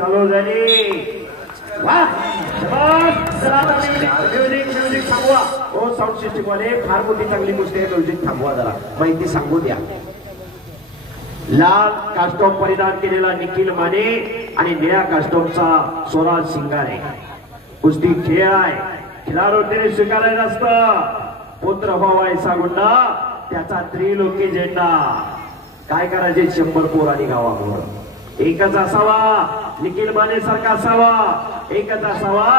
चालू झाली. वाह म्युझिक थांबवा. हो साऊंड सिस्टीम वाले फार मोठी चांगली गोष्ट आहे. म्युझिक थांबवा जरा माहिती सांगू द्या. लाल कास्टॉम परिधान केलेला निखिल माने आणि निळ्या कास्टॉमचा स्वराज शिंगारे कुस्ती खेळ आहे. खिलाडू त्याने स्वीकारायचं असतं. पुत्र व्हावायचा गुंडा त्याचा त्रिलोकी झेंडा. काय करायचे 100 पोर आणि गावावर एकच असावा. निखिल माने सारखा असावा. एकच असावा.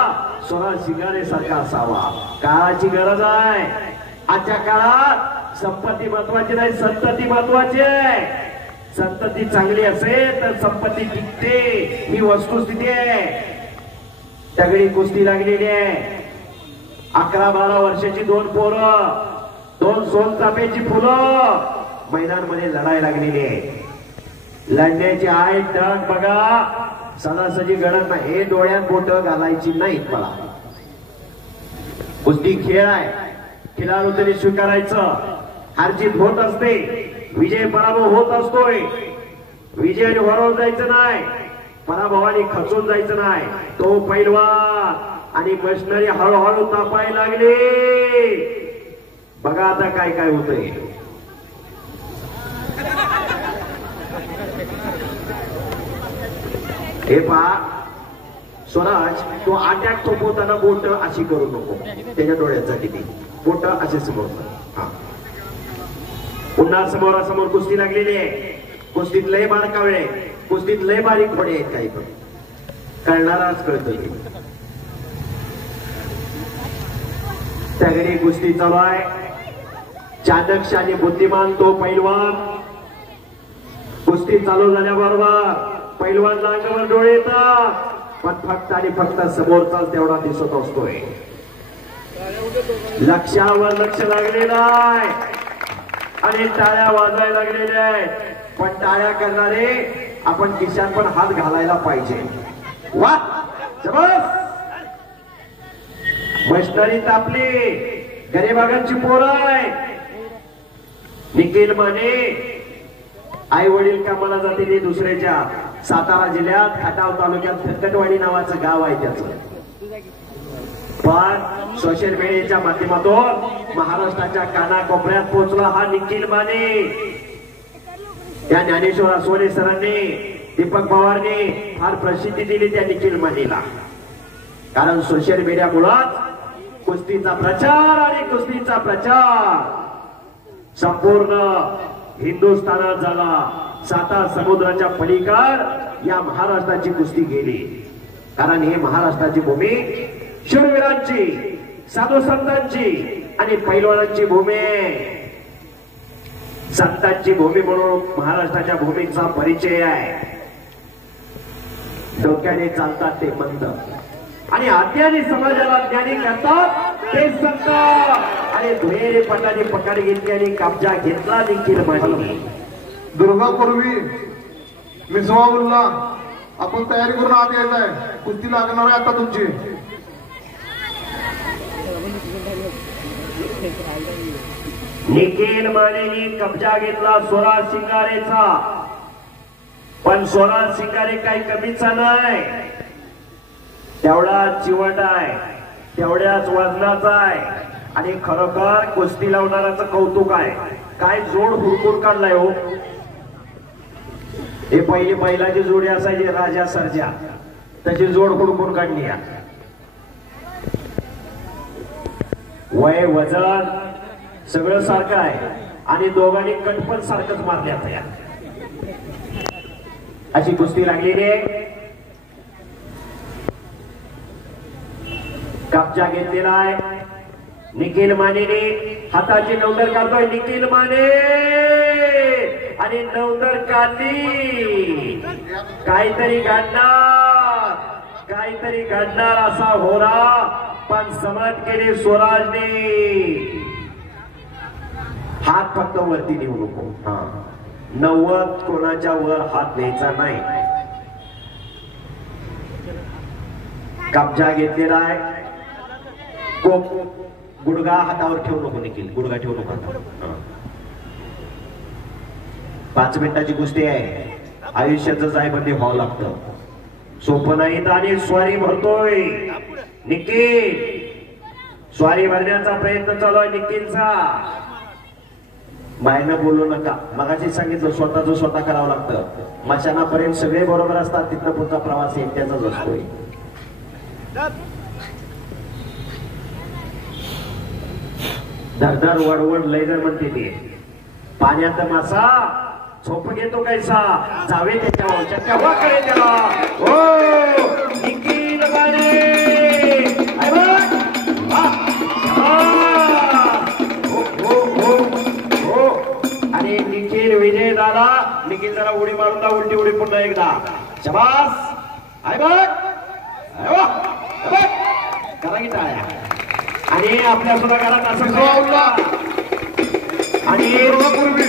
स्वराज शिंगारे सारखा असावा. काळाची गरज आहे. आजच्या काळात संपत्ती महत्वाची नाही, संतती महत्वाची आहे. संतती चांगली असेल तर संपत्ती टिकते, ही वस्तुस्थिती आहे. तगडी कुस्ती लागलेली आहे. 11-12 वर्षाची 2 पोरं, 2 सोनचाफ्याची फुलं मैदानमध्ये लढाई लागलेली आहे. लढण्याची आहे डग बघा. सणासजी गडद नाही. हे डोळ्यात बोट घालायची नाहीत. मला कुस्ती खेळ आहे. खिलाडू तरी स्वीकारायचं. हारजीत होत असते, विजय पराभव होत असतोय. विजयाने हरवून जायचं नाही, पराभवाने खचून जायचं नाही. तो पैलवान आणि मशिनरी हळूहळू तापायला लागली. बघा आता काय काय होतंय. हे पहा स्वराज, तो अटॅक थोपवताना बोट अशी करू नको. त्याच्या डोळ्याचा किती बोट असे समोर. हा पुन्हा समोरासमोर कुस्ती लागलेली आहे. कुस्तीत लय बारकावळे, कुस्तीत लय बारीक खोडे आहेत. काही पण कळणाराच कळतं. तगडी कुस्ती चालू आहे. चाणक्य आणि बुद्धिमान तो पैलवान. कुस्ती चालू झाल्याबरोबर पैलवानला अंगावर डोळे येतात, पण फक्त आणि फक्त समोरचाच तेवढा दिसत असतोय. लक्षावर लक्ष लागलेलं आहे आणि टाळ्या वाजायला लागलेल्या आहेत. पण टाळ्या करणारे आपण खिशात पण हात घालायला पाहिजे. वा जबरदस्त. मशिनरी तापली. गरीबागांची पोरं आहे. निखिल माने आई वडील कामाला जाते दुसऱ्याच्या. सातारा जिल्ह्यात खटाव तालुक्यात खटकटवाडी नावाचं गाव आहे त्याचं. पण सोशल मीडियाच्या माध्यमातून महाराष्ट्राच्या कानाकोपऱ्यात पोहोचला हा निखिल माने. त्या ज्ञानेश्वर सोने सरांनी, दीपक पवारने फार प्रसिद्धी दिली त्या निखिल मानेला. कारण सोशल मीडियामुळेच कुस्तीचा प्रचार आणि कुस्तीचा प्रचार संपूर्ण हिंदुस्थानात झाला. 7 समुद्राच्या पलीकड या महाराष्ट्राची कुस्ती गेली. कारण ही महाराष्ट्राची भूमी शूरवीरांची, साधू संतांची आणि पैलवानांची भूमी. संतांची भूमी म्हणून महाराष्ट्राच्या भूमीचा परिचय आहे. डोक्याने चालतात ते मंद आणि अज्ञानी समाजाला ज्ञानी करतात ते संत. आणि दुहेरी पटाने पकड घेतली आणि कब्जा घेतला निखिल माने. दुर्गापूर्वी मिसवाउल्ला आपण तयारी करून आत यायचं आहे. कुस्ती लागणार आहे आता तुमची. निखिल मानेनी कब्जा घेतला स्वराज शिंगारेचा. पण स्वराज शिंगारे काही कमीचा नाही. तेवढा चिवट आहे, तेवढ्याच वजनाचा आहे. आणि खरोखर कुस्ती लावणाऱ्याचं कौतुक आहे. काय जोड हुडकून काढलाय हो. हे पहिली बैलाची जोडी असायची राजा सर्जा, त्याची जोड हुडकून काढली. वय वजन सगळं सारखं आहे आणि दोघांनी कट पण सारखंच मारण्यात आहे. अशी कुस्ती लागलेली आहे. कब्जा घेतलेला आहे निखिल मानेने. हाताची नौदर काढतोय निखिल माने आणि नौदर काढली. काहीतरी घडणार, काहीतरी घडणार असा होरा. पण समज केले स्वराजने. हात फक्त वरती नेऊ नको. 90 कोणाच्या वर हात द्यायचा नाही. कब्जा घेतलेला आहे. गुडगा हातावर ठेवू नको निखिल, गुडगा ठेवू नको. 5 मिनिटाची कुस्ती आहे. आयुष्याचं जायबंदी व्हावं लागतं. सोपं नाही आणि स्वारी भरतोय निखिल. स्वारी भरण्याचा प्रयत्न चालू आहे निखिलचा. बाहेरनं बोलू नका. मगाशी सांगितलं स्वतःच स्वतः करावं लागतं. मशानापर्यंत सगळे बरोबर असतात. तिथनं पुढचा प्रवास एकट्याचाच असतोय. धरधर वडवड लयगर म्हणते ती. पाण्यात मासा झोप घेतो कैसा जावे त्याच्याकडे त्याला. हो निखिल माने आणि निखिल विजय झाला. निखिल जरा उडी मारून दा. उलटी उडी पुन्हा एकदा. शबास. आहे बघ करा की टाळ्या. आणि आपल्या सुद्धा घरात असं मिसवाउल्ला आणि पूर्वी